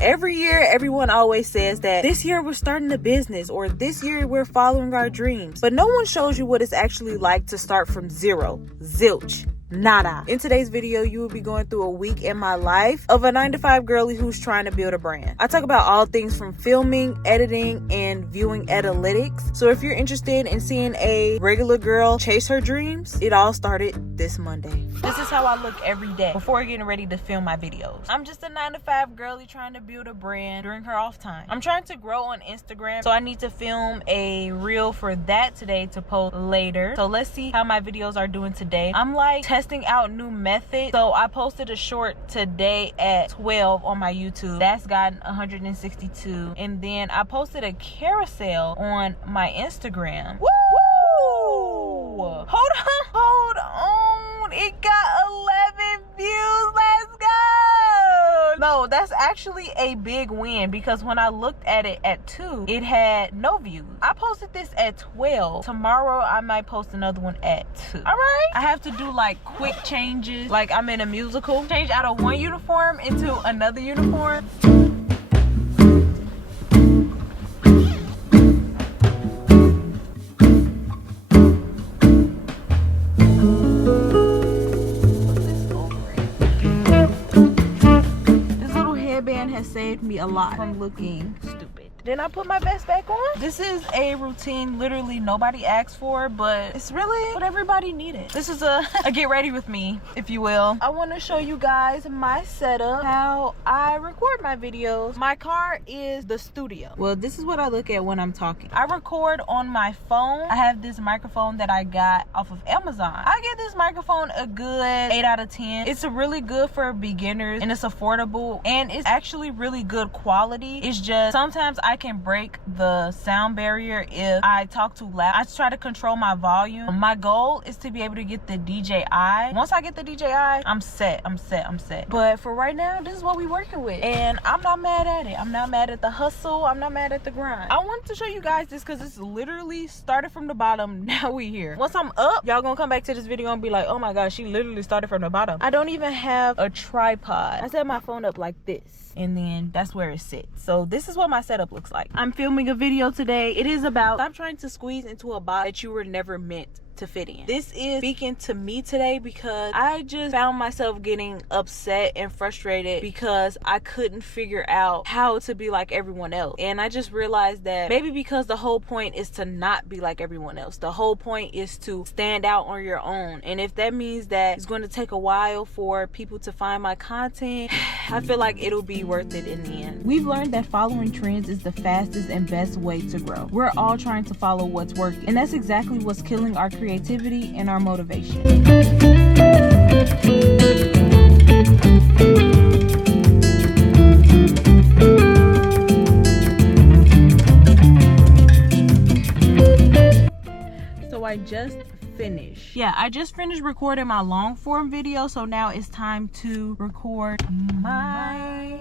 Every year, everyone always says that this year we're starting a business or this year we're following our dreams. But no one shows you what it's actually like to start from zero. Zilch. Nada. In today's video, you will be going through a week in my life of a 9-to-5 girly who's trying to build a brand. I talk about all things from filming, editing, and viewing analytics. So if you're interested in seeing a regular girl chase her dreams, it all started this Monday. This is how I look every day before getting ready to film my videos. I'm just a 9-to-5 girly trying to build a brand during her off time. I'm trying to grow on Instagram, so I need to film a reel for that today to post later. So let's see how my videos are doing today. I'm like testing out new methods. So I posted a short today at 12 on my YouTube. That's gotten 162. And then I posted a carousel on my Instagram. Woo! Hold on. It got 11 views. Let's go. No, that's actually a big win because when I looked at it at 2, it had no views. I posted this at 12. Tomorrow I might post another one at 2. All right. I have to do like quick changes, like I'm in a musical. Change out of one uniform into another uniform. Has saved me a lot from looking stupid. Then I put my vest back on. This is a routine literally nobody asked for, but it's really what everybody needed. This is a get ready with me, if you will. I want to show you guys my setup, how I record my videos. My car is the studio. Well, this is what I look at when I'm talking. I record on my phone. I have this microphone that I got off of Amazon. I give this microphone a good 8 out of 10. It's really good for beginners and it's affordable and it's actually really good quality. It's just sometimes I can break the sound barrier if I talk too loud. I try to control my volume. My goal is to be able to get the DJI. Once I get the DJI, I'm set. But for right now, this is what we working with. And I'm not mad at it. I'm not mad at the hustle. I'm not mad at the grind. I wanted to show you guys this because it's literally started from the bottom. Now we here. Once I'm up, y'all gonna come back to this video and be like, oh my gosh, she literally started from the bottom. I don't even have a tripod. I set my phone up like this. And then that's where it sits. So this is what my setup looks like. I'm filming a video today. It is about stop trying to squeeze into a box that you were never meant to fit in. This is speaking to me today because I just found myself getting upset and frustrated because I couldn't figure out how to be like everyone else. And I just realized that maybe because the whole point is to not be like everyone else. The whole point is to stand out on your own. And if that means that it's going to take a while for people to find my content, I feel like it'll be worth it in the end. We've learned that following trends is the fastest and best way to grow. We're all trying to follow what's working. And that's exactly what's killing our creativity and our motivation. So I just finished. Yeah, I just finished recording my long form video, so now it's time to record my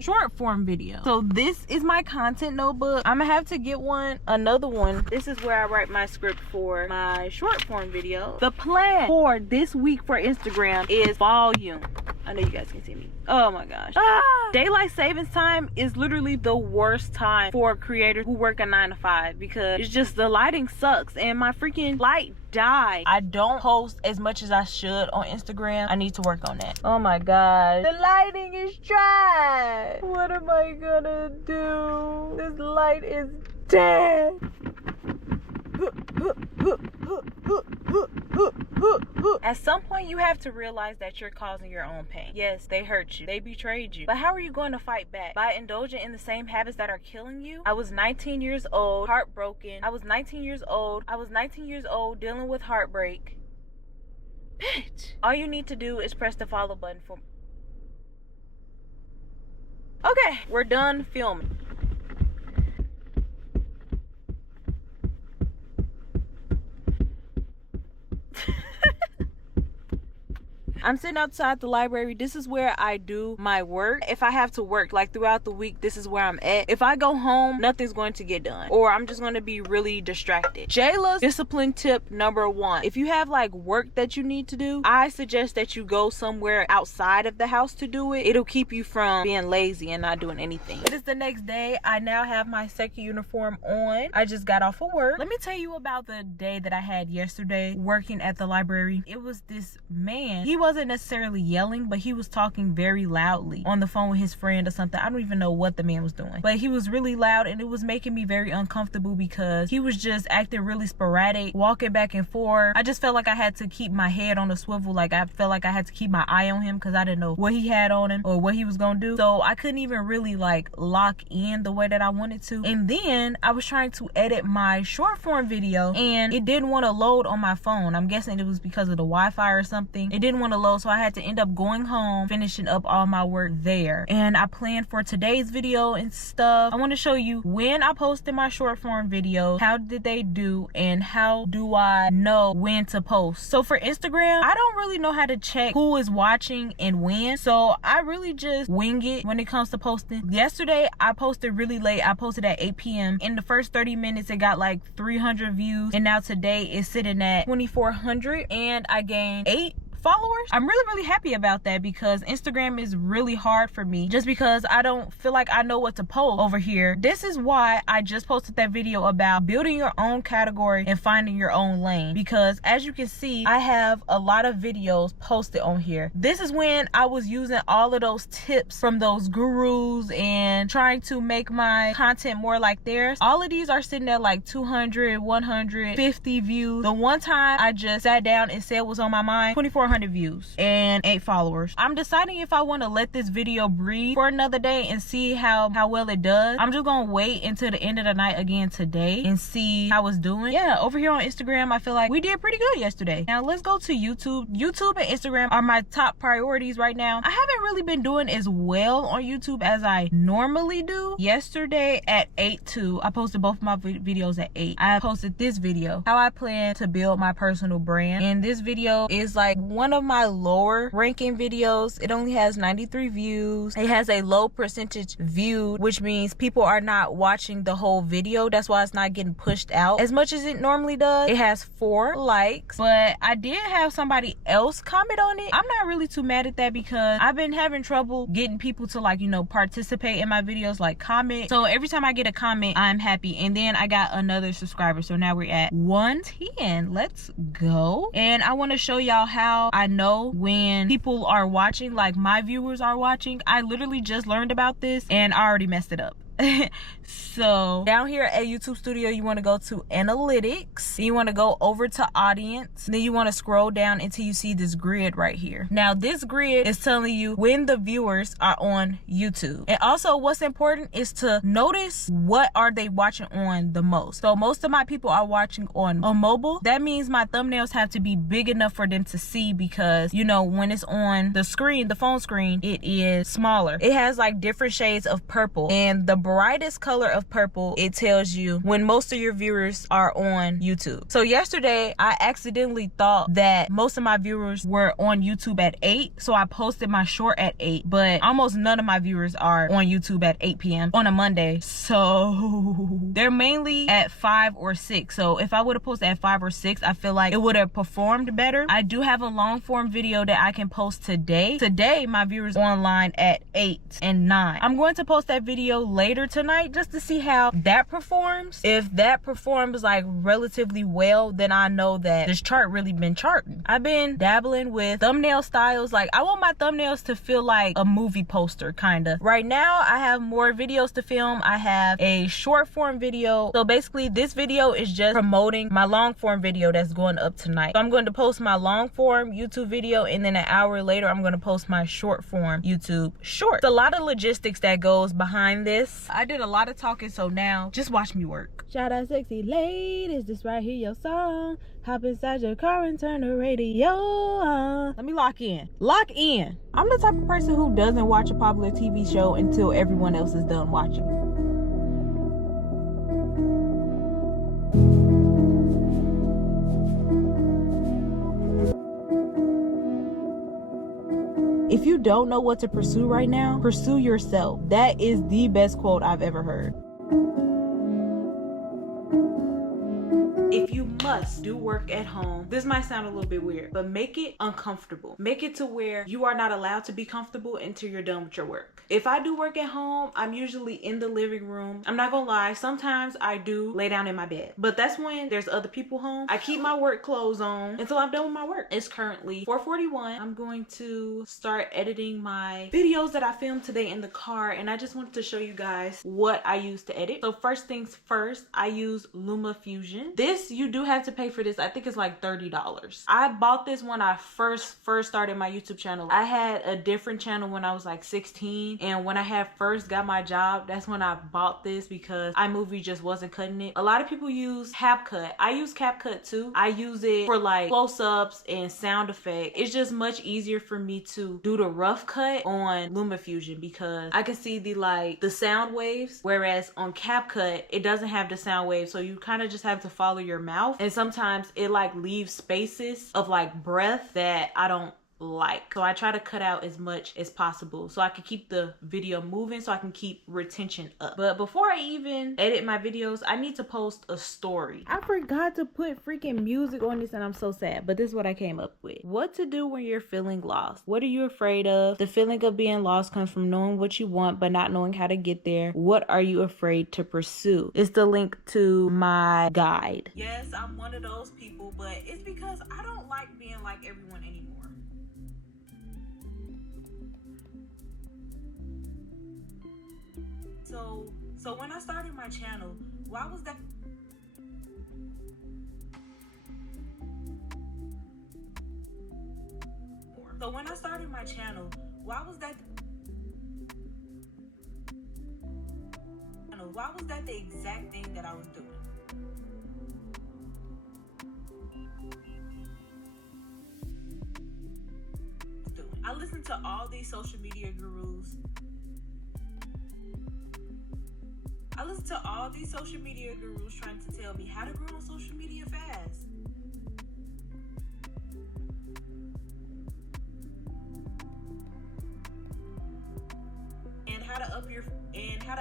short form video. So this is my content notebook. I'm gonna have to get another one. This is where I write my script for my short form video. The plan for this week for Instagram is volume. I know you guys can see me. Oh my gosh. Daylight savings time is literally the worst time for creators who work a 9-to-5 because it's just the lighting sucks and my freaking light died. I don't post as much as I should on Instagram. I need to work on that. Oh my god. The lighting is trash. What am I gonna do? This light is dead. At some point, you have to realize that you're causing your own pain. Yes, they hurt you. They betrayed you. But how are you going to fight back? By indulging in the same habits that are killing you? I was 19 years old, heartbroken. I was 19 years old dealing with heartbreak. Bitch. All you need to do is press the follow button for... Okay, we're done filming. I'm sitting outside the library. This is where I do my work. If I have to work like throughout the week, this is where I'm at. If I go home, nothing's going to get done, or I'm just going to be really distracted. Jayla's discipline tip number 1: if you have like work that you need to do, I suggest that you go somewhere outside of the house to do it. It'll keep you from being lazy and not doing anything. It is the next day. I now have my second uniform on. I just got off of work. Let me tell you about the day that I had yesterday working at the library. It was this man. He wasn't necessarily yelling, but he was talking very loudly on the phone with his friend or something. I don't even know what the man was doing, but he was really loud, and it was making me very uncomfortable because he was just acting really sporadic, walking back and forth. I just felt like I had to keep my head on a swivel. Like I felt like I had to keep my eye on him because I didn't know what he had on him or what he was gonna do. So I couldn't even really like lock in the way that I wanted to. And then I was trying to edit my short form video and it didn't want to load on my phone. I'm guessing it was because of the Wi-Fi or something. It didn't want to load, so I had to end up going home, finishing up all my work there. And I planned for today's video and stuff. I want to show you when I posted my short form videos, how did they do, and how do I know when to post. So for Instagram, I don't really know how to check who is watching and when, so I really just wing it when it comes to posting. Yesterday I posted really late. I posted at 8 p.m. In the first 30 minutes it got like 300 views, and now today it's sitting at 2,400 and I gained 8 followers. I'm really happy about that because Instagram is really hard for me just because I don't feel like I know what to post over here. This is why I just posted that video about building your own category and finding your own lane, because as you can see I have a lot of videos posted on here. This is when I was using all of those tips from those gurus and trying to make my content more like theirs. All of these are sitting at like 200, 150 views. The one time I just sat down and said what's on my mind, 2,400 views and 8 followers. I'm deciding if I want to let this video breathe for another day and see how well it does. I'm just gonna wait until the end of the night again today and see how it's doing. Yeah, over here on Instagram I feel like we did pretty good yesterday. Now let's go to YouTube. YouTube and Instagram are my top priorities right now. I haven't really been doing as well on YouTube as I normally do. Yesterday at 8:02 I posted both of my videos at 8. I posted this video, how I plan to build my personal brand, and this video is like one of my lower ranking videos. It only has 93 views. It has a low percentage viewed, which means people are not watching the whole video. That's why it's not getting pushed out as much as it normally does. It has 4 likes, but I did have somebody else comment on it. I'm not really too mad at that because I've been having trouble getting people to like, you know, participate in my videos, like comment. So every time I get a comment, I'm happy. And then I got another subscriber. So now we're at 110. Let's go. And I want to show y'all how I know when people are watching, like my viewers are watching. I literally just learned about this and I already messed it up. So down here at YouTube Studio, you want to go to analytics, you want to go over to audience, then you want to scroll down until you see this grid right here. Now this grid is telling you when the viewers are on YouTube. And also what's important is to notice what are they watching on the most. So most of my people are watching on mobile. That means my thumbnails have to be big enough for them to see, because you know when it's on the screen, the phone screen, it is smaller. It has like different shades of purple, and the brightest color of purple, it tells you when most of your viewers are on YouTube. So yesterday I accidentally thought that most of my viewers were on YouTube at 8, so I posted my short at 8, but almost none of my viewers are on YouTube at 8 p.m. on a Monday, so they're mainly at 5 or 6. So if I would have posted at 5 or 6, I feel like it would have performed better. I do have a long form video that I can post today. My viewers online at 8 and 9. I'm going to post that video later tonight just to see how that performs. If that performs like relatively well, then I know that this chart really been charting. I've been dabbling with thumbnail styles. Like I want my thumbnails to feel like a movie poster kind of. Right now I have more videos to film. I have a short form video. So basically this video is just promoting my long form video that's going up tonight. So I'm going to post my long form YouTube video, and then an hour later I'm going to post my short form YouTube short. It's a lot of logistics that goes behind this. I did a lot of talking, so now just watch me work. Shout out sexy ladies, this right here your song. Hop inside your car and turn the radio on. Let me lock in. Lock in. I'm the type of person who doesn't watch a popular TV show until everyone else is done watching. If you don't know what to pursue right now, pursue yourself. That is the best quote I've ever heard. If you must do work at home, this might sound a little bit weird, but make it uncomfortable. Make it to where you are not allowed to be comfortable until you're done with your work. If I do work at home, I'm usually in the living room. I'm not gonna lie, sometimes I do lay down in my bed, but that's when there's other people home. I keep my work clothes on until I'm done with my work. It's currently 4:41. I'm going to start editing my videos that I filmed today in the car, and I just wanted to show you guys what I use to edit. So first things first, I use LumaFusion. This, you do have to pay for this. I think it's like $30. I bought this when I first started my YouTube channel. I had a different channel when I was like 16, and when I had first got my job, that's when I bought this because iMovie just wasn't cutting it. A lot of people use CapCut. I use CapCut too. I use it for like close-ups and sound effects. It's just much easier for me to do the rough cut on LumaFusion because I can see the sound waves, whereas on CapCut it doesn't have the sound waves, so you kind of just have to follow your mouth, and sometimes it like leaves spaces of like breath that I don't like. So I try to cut out as much as possible so I can keep the video moving, so I can keep retention up. But before I even edit my videos, I need to post a story. I forgot to put freaking music on this and I'm so sad, but this is what I came up with. What to do when you're feeling lost. What are you afraid of? The feeling of being lost comes from knowing what you want but not knowing how to get there. What are you afraid to pursue? It's the link to my guide. Yes, I'm one of those people, but it's because I don't like being like everyone anymore. So when I started my channel, why was that? So when I started my channel, why was that? Why was that the exact thing that I was doing? I listened to all these social media gurus. I listen to all these social media gurus trying to tell me how to grow on social media fast. And how to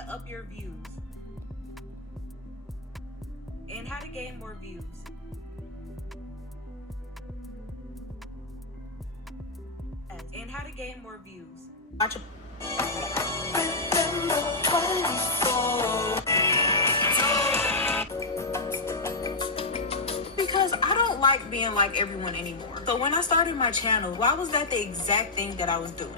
up your views. And how to gain more views. And how to gain more views. Watch a because I don't like being like everyone anymore. So when I started my channel, why was that the exact thing that I was doing?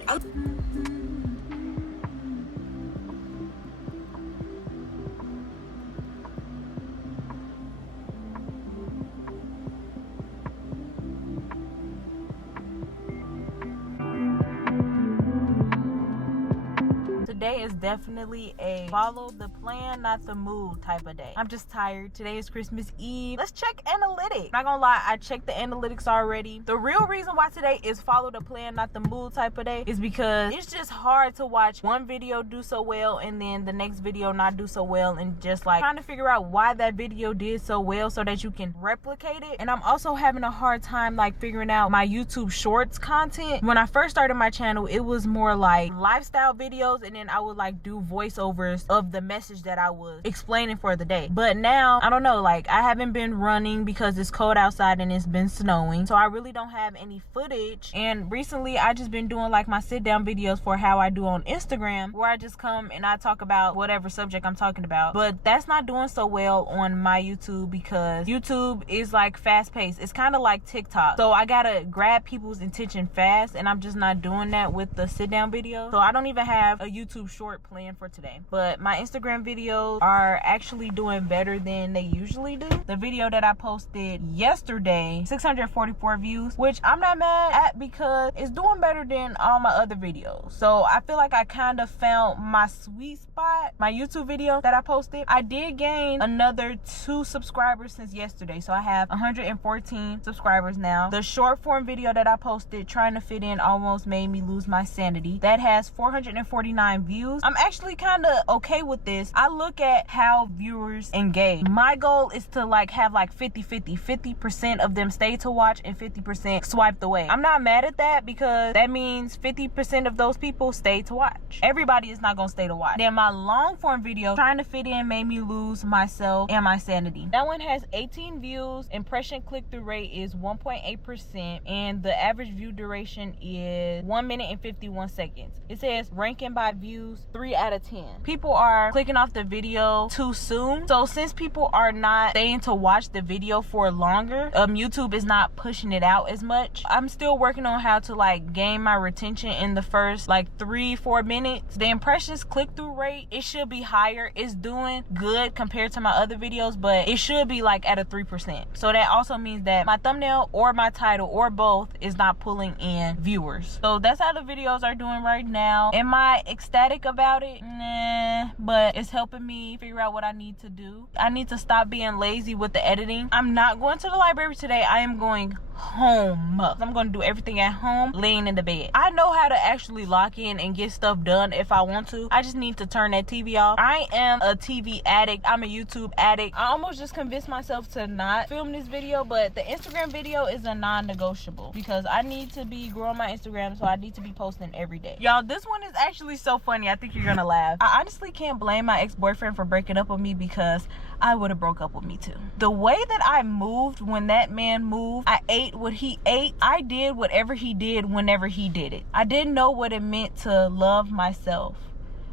Today is definitely a follow the plan, not the mood type of day. I'm just tired. Today is Christmas Eve. Let's check analytics. Not gonna lie, I checked the analytics already. The real reason why today is follow the plan, not the mood type of day is because it's just hard to watch one video do so well and then the next video not do so well, and just like trying to figure out why that video did so well so that you can replicate it. And I'm also having a hard time like figuring out my YouTube shorts content. When I first started my channel, it was more like lifestyle videos, and then I would like do voiceovers of the message that I was explaining for the day. But now, I don't know, like I haven't been running because it's cold outside and it's been snowing, so I really don't have any footage. And recently I just been doing like my sit down videos for how I do on Instagram, where I just come and I talk about whatever subject I'm talking about. But that's not doing so well on my YouTube because YouTube is like fast paced. It's kind of like TikTok, so I gotta grab people's attention fast, and I'm just not doing that with the sit down video. So I don't even have a YouTube short plan for today. But my Instagram videos are actually doing better than they usually do. The video that I posted yesterday, 644 views, which I'm not mad at because it's doing better than all my other videos. So I feel like I kind of found my sweet spot. My YouTube video that I posted, I did gain another 2 subscribers since yesterday, so I have 114 subscribers now. The short form video that I posted, trying to fit in, almost made me lose my sanity, that has 449 views. views, I'm actually kind of okay with this. I look at how viewers engage. My goal is to like have like 50% of them stay to watch and 50% swiped away. I'm not mad at that because that means 50% of those people stay to watch. Everybody is not gonna stay to watch. Then my long form video, trying to fit in, made me lose myself and my sanity. That one has 18 views. Impression click-through rate is 1.8%, and the average view duration is 1 minute and 51 seconds. It says ranking by views 3 out of 10. People are clicking off the video too soon. So since people are not staying to watch the video for longer, YouTube is not pushing it out as much. I'm still working on how to like gain my retention in the first like 3-4 minutes. The impressions click-through rate, it should be higher. It's doing good compared to my other videos, but it should be like at a 3%. So that also means that my thumbnail or my title or both is not pulling in viewers. So that's how the videos are doing right now. Am I ecstatic about it? Nah, but it's helping me figure out what I need to do. I need to stop being lazy with the editing. I'm not going to the library today. I am going home. I'm going to do everything at home, laying in the bed. I know how to actually lock in and get stuff done if I want to. I just need to turn that TV off. I am a TV addict. I'm a YouTube addict. I almost just convinced myself to not film this video, but the Instagram video is a non-negotiable because I need to be growing my Instagram, so I need to be posting every day. Y'all, this one is actually so funny. I think you're gonna laugh. I honestly can't blame my ex-boyfriend for breaking up with me because I would have broke up with me too. The way that I moved when that man moved, I ate what he ate. I did whatever he did whenever he did it. I didn't know what it meant to love myself.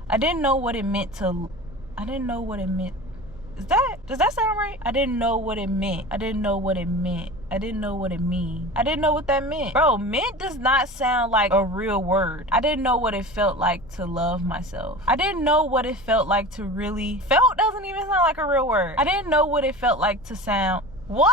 I didn't know what it meant. Does that sound right? I didn't know what it meant. I didn't know what it meant. I didn't know what it mean. I didn't know what that meant. Bro, meant does not sound like a real word. I didn't know what it felt like to love myself. I didn't know what it felt like to really... Felt doesn't even sound like a real word. I didn't know what it felt like to sound... What?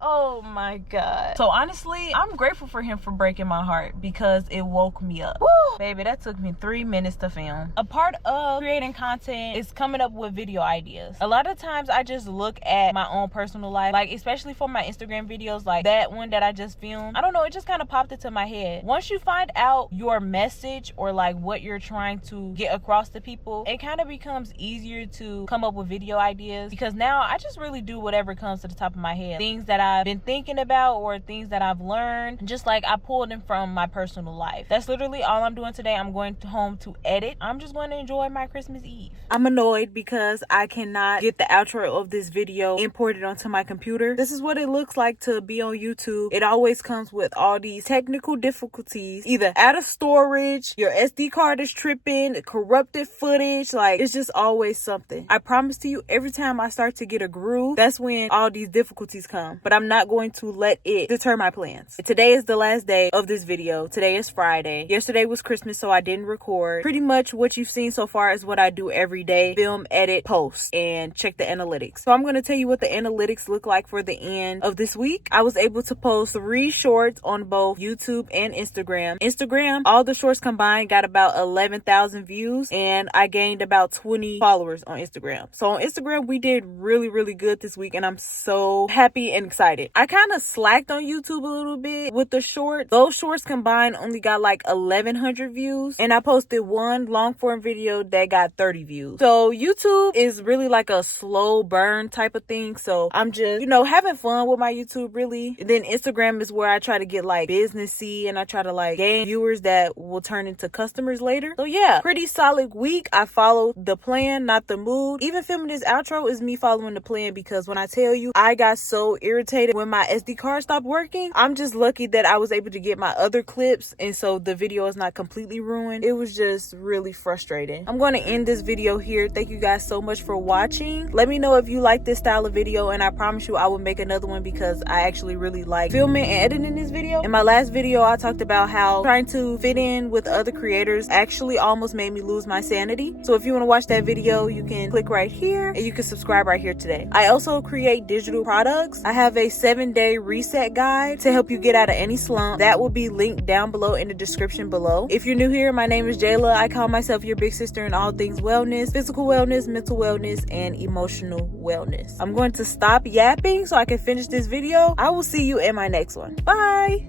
Oh my God. So honestly, I'm grateful for him for breaking my heart because it woke me up. Woo! Baby, that took me 3 minutes to film. A part of creating content is coming up with video ideas. A lot of times I just look at my own personal life, like especially for my Instagram videos, like that one that I just filmed. I don't know, it just kind of popped into my head. Once you find out your message or like what you're trying to get across to people, it kind of becomes easier to come up with video ideas because now I just really do whatever comes to the top of my head. Things that I've been thinking about or things that I've learned, just like I pulled them from my personal life. That's literally all I'm doing today. I'm going home to edit. I'm just going to enjoy my Christmas Eve. I'm annoyed because I cannot get the outro of this video imported onto my computer. This is what it looks like to be on YouTube. It always comes with all these technical difficulties, either out of storage, your SD card is tripping, corrupted footage, like it's just always something. I promise to you, every time I start to get a groove, that's when all these difficulties come. But I'm not going to let it deter my plans. Today is the last day of this video. Today is Friday. Yesterday was Christmas, so I didn't record. Pretty much what you've seen so far is what I do every day: film, edit, post, and check the analytics. So I'm going to tell you what the analytics look like for the end of this week. I was able to post 3 shorts on both YouTube and Instagram. Instagram, all the shorts combined got about 11,000 views, and I gained about 20 followers on Instagram. So on Instagram, we did really good this week, and I'm so happy and excited. I kind of slacked on YouTube a little bit with the short. Those shorts combined only got like 1,100 views, and I posted one long form video that got 30 views. So YouTube is really like a slow burn type of thing. So I'm just, having fun with my YouTube really. And then Instagram is where I try to get like businessy, and I try to like gain viewers that will turn into customers later. So yeah, pretty solid week. I followed the plan, not the mood. Even filming this outro is me following the plan, because when I tell you I got so irritated when my SD card stopped working, I'm just lucky that I was able to get my other clips, and so the video is not completely ruined. It was just really frustrating. I'm going to end this video here. Thank you guys so much for watching. Let me know if you like this style of video, and I promise you I will make another one because I actually really like filming and editing this video. In my last video, I talked about how trying to fit in with other creators actually almost made me lose my sanity. So if you want to watch that video, you can click right here, and you can subscribe right here today. I also create digital products. I have a 7-day reset guide to help you get out of any slump. That will be linked down below in the description below. If you're new here, my name is Jayla. I call myself your big sister in all things wellness, physical wellness, mental wellness, and emotional wellness. I'm going to stop yapping so I can finish this video. I will see you in my next one. Bye.